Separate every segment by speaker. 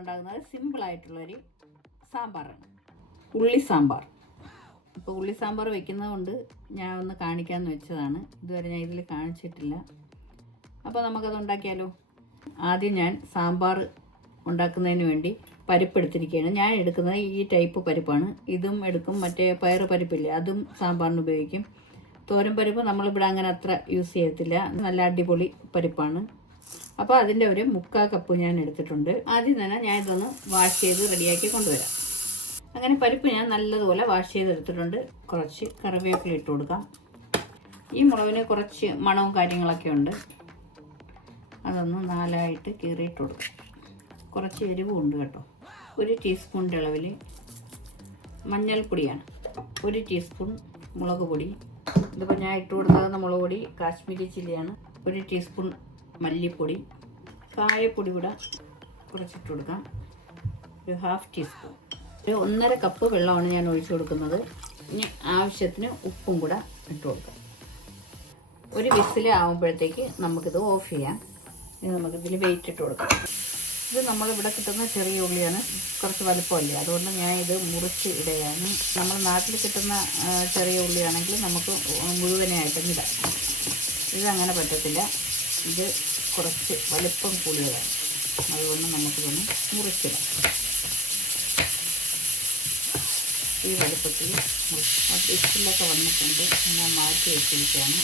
Speaker 1: ഉണ്ടാകുന്നത് സിമ്പിളായിട്ടുള്ളൊരു സാമ്പാറാണ്. ഉള്ളി സാമ്പാർ. അപ്പോൾ ഉള്ളി സാമ്പാർ വെക്കുന്നത് കൊണ്ട് ഞാൻ ഒന്ന് കാണിക്കാമെന്ന് വെച്ചതാണ്. ഇതുവരെ ഞാൻ ഇതിൽ കാണിച്ചിട്ടില്ല. അപ്പോൾ നമുക്കത് ഉണ്ടാക്കിയാലോ? ആദ്യം ഞാൻ സാമ്പാർ ഉണ്ടാക്കുന്നതിന് വേണ്ടി പരിപ്പ് എടുത്തിരിക്കുകയാണ്. ഞാൻ എടുക്കുന്നത് ഈ ടൈപ്പ് പരിപ്പാണ്. ഇതും എടുക്കും. മറ്റേ പയർ പരിപ്പില്ലേ അതും സാമ്പാറിന് ഉപയോഗിക്കും. തോരൻ പരിപ്പ് നമ്മളിവിടെ അങ്ങനെ അത്ര യൂസ് ചെയ്യത്തില്ല. നല്ല അടിപൊളി പരിപ്പാണ്. അപ്പോൾ അതിന്റെ ഒരു മുക്കാൽ കപ്പ് ഞാൻ എടുത്തിട്ടുണ്ട്. ആദ്യം തന്നെ ഞാൻ ഇതൊന്ന് വാഷ് ചെയ്ത് റെഡിയാക്കി കൊണ്ടുവരാം. അങ്ങനെ പരിപ്പ് ഞാൻ നല്ലതുപോലെ വാഷ് ചെയ്തെടുത്തിട്ടുണ്ട്. കുറച്ച് കറിവേപ്പില ഇട്ട് കൊടുക്കാം. ഈ മുളകിന് കുറച്ച് മണവും കാര്യങ്ങളൊക്കെ ഉണ്ട്. അതൊന്ന് നാലായിട്ട് കീറിയിട്ട് കൊടുക്കാം. കുറച്ച് എരിവും ഉണ്ട് കേട്ടോ. ഒരു ടീസ്പൂണിന്റെ അളവിൽ മഞ്ഞൾപ്പൊടിയാണ്. ഒരു ടീസ്പൂൺ മുളക് പൊടി. ഇതിപ്പോൾ ഞാൻ ഇട്ട് കൊടുക്കുന്ന മുളക് പൊടി കാശ്മീരി ചില്ലിയാണ്. ഒരു ടീസ്പൂൺ മല്ലിപ്പൊടി കായപ്പൊടി കൂടെ കുറച്ചിട്ട് കൊടുക്കാം ഒരു ഹാഫ് ടീസ്പൂൺ ഒരു ഒന്നര കപ്പ് വെള്ളമാണ് ഞാൻ ഒഴിച്ചു കൊടുക്കുന്നത്. ഇനി ആവശ്യത്തിന് ഉപ്പും കൂടെ ഇട്ട് കൊടുക്കാം. ഒരു വിസിൽ ആകുമ്പോഴത്തേക്ക് നമുക്കിത് ഓഫ് ചെയ്യാം. ഇനി നമുക്കിതിൽ വെയിറ്റ് ഇട്ട് കൊടുക്കാം. ഇത് നമ്മളിവിടെ കിട്ടുന്ന ചെറിയ ഉള്ളിയാണ്. കുറച്ച് വലുപ്പമല്ലേ? അതുകൊണ്ട് ഞാൻ ഇത് മുറിച്ച് ഇടുകയാണ്. നമ്മൾ നാട്ടിൽ കിട്ടുന്ന ചെറിയ ഉള്ളിയാണെങ്കിൽ നമുക്ക് മുഴുവനായിട്ടും ഇടാം. ഇതങ്ങനെ പറ്റത്തില്ല. ഇത് കുറച്ച് വലുപ്പം കൂടിയതാണ്. അതുകൊണ്ട് നമുക്കിതൊന്ന് മുറിച്ചിടാം. ഈ വലുപ്പത്തിൽ ഇഷ്ടമൊക്കെ വന്നിട്ടുണ്ട്. ഞാൻ മാറ്റി വെച്ചിരിക്കുകയാണ്.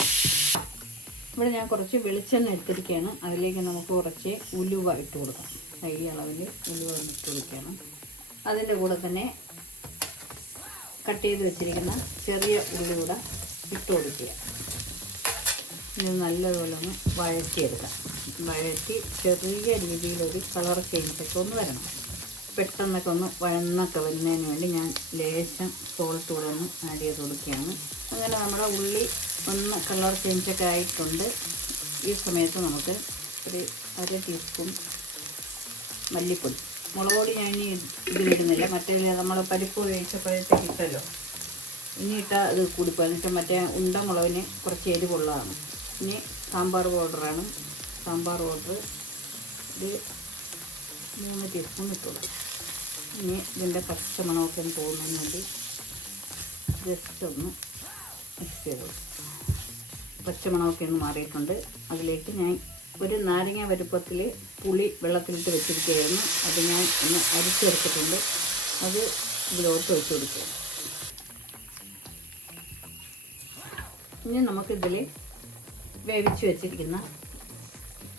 Speaker 1: ഇവിടെ ഞാൻ കുറച്ച് വെളിച്ചെണ്ണ എടുത്തിരിക്കുകയാണ്. അതിലേക്ക് നമുക്ക് കുറച്ച് ഉലുവ ഇട്ട് കൊടുക്കാം. കൈ അളവിൽ ഉലുവ ഇട്ട് കൊടുക്കുകയാണ്. അതിന്റെ കൂടെ തന്നെ കട്ട് ചെയ്ത് വെച്ചിരിക്കുന്ന ചെറിയ ഉള്ളി കൂടെ ഇട്ട് കൊടുക്കുക. ഇത് നല്ലതുപോലെ ഒന്ന് വഴറ്റിയെടുക്കാം. വഴറ്റി ചെറിയ രീതിയിലൊരു കളർ ചേഞ്ചൊക്കെ ഒന്ന് വരണം. പെട്ടെന്നൊക്കെ ഒന്ന് വഴന്നൊക്കെ വരുന്നതിന് വേണ്ടി ഞാൻ ലേശം സോൾട്ട് കൂടെ ഒന്ന് ആഡ് ചെയ്ത് കൊടുക്കുകയാണ്. അങ്ങനെ നമ്മുടെ ഉള്ളി ഒന്ന് കളർ ചേഞ്ചൊക്കെ ആയിട്ടുണ്ട്. ഈ സമയത്ത് നമുക്ക് ഒരു അര ടീസ്പൂൺ മല്ലിപ്പൊടി. മുളക് പൊടി ഞാൻ ഇനി ഇതിലിടുന്നില്ല. മറ്റേ നമ്മൾ പരിപ്പ് ഉപയോഗിച്ചപ്പോഴത്തേക്ക് ഇട്ടല്ലോ. ഇനി ഇട്ടാൽ അത് കൂടിപ്പോയി എന്നിട്ട് മറ്റേ ഉണ്ട മുളകിന് കുറച്ച് എരിവുള്ളതാണ്. ഇനി സാമ്പാർ പൗഡറാണ് സാമ്പാർ പൗഡർ ഇത് മൂന്ന് ടീസ്പൂൺ ഇട്ടുള്ളൂ ഇനി ഇതിന്റെ പച്ചമണമൊക്കെ ഒന്ന് പോകുന്നതിന് വേണ്ടി ജസ്റ്റ് ഒന്ന് മിക്സ് ചെയ്തു പച്ചമണമൊക്കെ ഒന്ന് മാറിയിട്ടുണ്ട്. അതിലേക്ക് ഞാൻ ഒരു നാരങ്ങ വലുപ്പത്തിൽ പുളി വെള്ളത്തിലിട്ട് വെച്ചിരിക്കുകയായിരുന്നു. അത് ഞാൻ ഒന്ന് അരിച്ചെടുത്തിട്ടുണ്ട്. അത് ഇതിലോട്ട് വെച്ച് കൊടുക്കുക ഇനി നമുക്കിതിൽ വേവിച്ച് വെച്ചിരിക്കുന്ന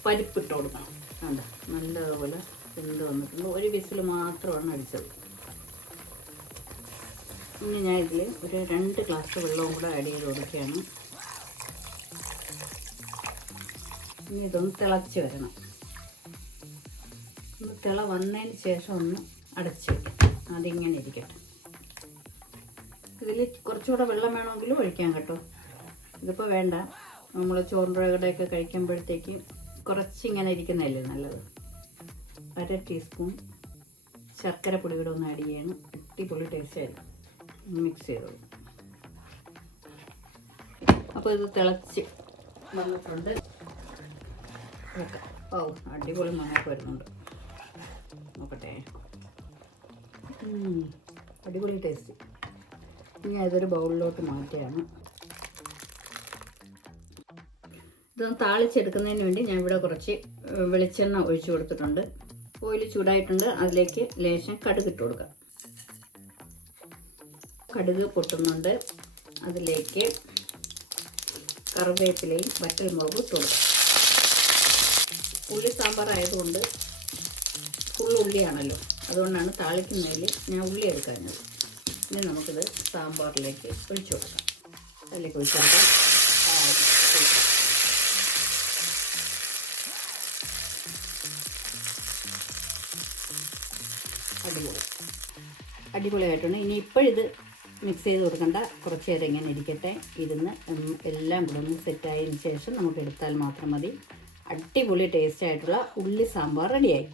Speaker 1: പരിപ്പ് ഇട്ട് കൊടുക്കണം. കണ്ട? നല്ലതുപോലെ വെന്ത് വന്നിട്ടുണ്ട്. ഒരു വിസിൽ മാത്രമാണ് അടിച്ചത്. ഇനി ഞാൻ ഇതിൽ ഒരു രണ്ട് ഗ്ലാസ് വെള്ളവും കൂടെ ആഡ് ചെയ്ത് കൊടുക്കുകയാണ്. ഇനി ഇതൊന്ന് തിളച്ച് വരണം. ഒന്ന് തിള വന്നതിന് ശേഷം ഒന്ന് അടച്ച് വയ്ക്കാം അതിങ്ങനെ ഇരിക്കട്ടെ. ഇതിൽ കുറച്ചുകൂടെ വെള്ളം വേണമെങ്കിൽ ഒഴിക്കാം കേട്ടോ. ഇതിപ്പോൾ വേണ്ട. നമ്മൾ ചോറിന്റെ കൂടെയൊക്കെ കഴിക്കുമ്പോഴത്തേക്ക് കുറച്ചിങ്ങനെ ഇരിക്കുന്നതല്ലേ നല്ലത്? അര ടീസ്പൂൺ ശർക്കര പൊടി കൂടെ ഒന്ന് ആഡ് ചെയ്യണം. അടിപൊളി ടേസ്റ്റ് ആയിരുന്നു. മിക്സ് ചെയ്തോളൂ. അപ്പോൾ ഇത് തിളച്ച് വന്നിട്ടുണ്ട്. ഓ അടിപൊളി മണമൊക്കെ വരുന്നുണ്ട്. നോക്കട്ടെ. അടിപൊളി ടേസ്റ്റ് ഇനി അതൊരു ബൗളിലോട്ട് മാറ്റുകയാണ്. ഇതൊന്ന് താളിച്ചെടുക്കുന്നതിന് വേണ്ടി ഞാൻ ഇവിടെ കുറച്ച് വെളിച്ചെണ്ണ ഒഴിച്ചു കൊടുത്തിട്ടുണ്ട്. ഓയിൽ ചൂടായിട്ടുണ്ട്. അതിലേക്ക് ലേശം കടുക് ഇട്ട് കൊടുക്കാം. കടുക് പൊട്ടുന്നുണ്ട്. അതിലേക്ക് കറിവേപ്പിലയും വറ്റൽമുളകും ഇട്ട് കൊടുക്കാം. ഉള്ളി സാമ്പാർ ആയതുകൊണ്ട് ഫുൾ ഉള്ളിയാണല്ലോ. അതുകൊണ്ടാണ് താളിക്കുന്നതിൽ ഞാൻ ഉള്ളി എടുക്കാഞ്ഞത്. ഇനി നമുക്കിത് സാമ്പാറിലേക്ക് ഒഴിച്ചു കൊടുക്കാം. അതിലേക്ക് ഒഴിച്ചു കൊടുക്കാം ആ, ഒഴിച്ചു. അടിപൊളി. അടിപൊളിയായിട്ടുണ്ട്. ഇനി ഇപ്പോഴിത് മിക്സ് ചെയ്ത് കൊടുക്കണ്ട. കുറച്ച് നേരം ഇങ്ങനെ ഇരിക്കട്ടെ. ഇരുന്ന് എല്ലാം കൂടെ ഒന്ന് സെറ്റായതിന് ശേഷം നമുക്ക് എടുത്താൽ മാത്രം മതി. അടിപൊളി ടേസ്റ്റ് ആയിട്ടുള്ള ഉള്ളി സാമ്പാർ റെഡിയായി.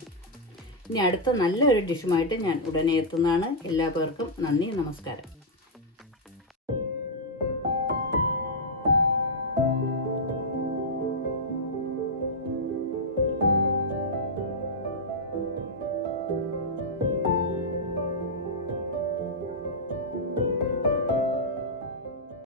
Speaker 1: ഇനി അടുത്ത നല്ലൊരു ഡിഷുമായിട്ട് ഞാൻ ഉടനെ എത്തുന്നതാണ്. എല്ലാ പേർക്കും നന്ദി നമസ്കാരം.